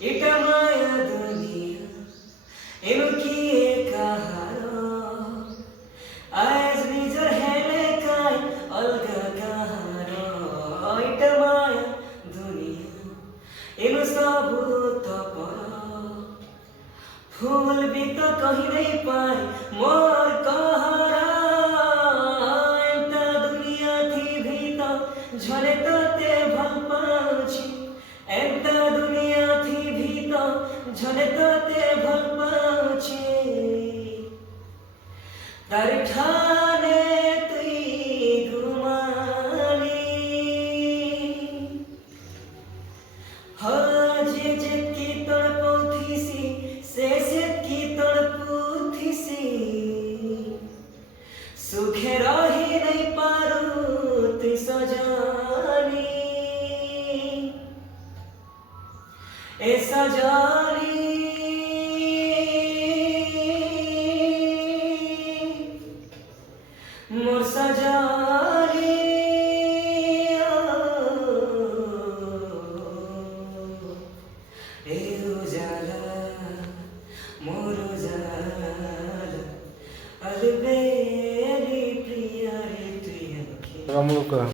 এটা মায়া দুনিয়া এনো কি কাহার আজ নিজর হেলে কাই অলগা কাহার এটা মায়া দুনিয়া এনো সবু তপর ফুল भी तो कहीं नहीं पाए मोर कहरा एंता दुनिया थी भी तो झले तो ते भल पाछी एंता दुनिया थी भी तो झले तो ते भल पाछी तार ठाने तुई घुमाली हो जे की तड़पौथीसी से की तड़पुथीसी सुखे रही नहीं पारू तुई सजानी ए सजानी मोर सजानी ए उजाला मोर उजाला अलबेली प्रिया रे तुई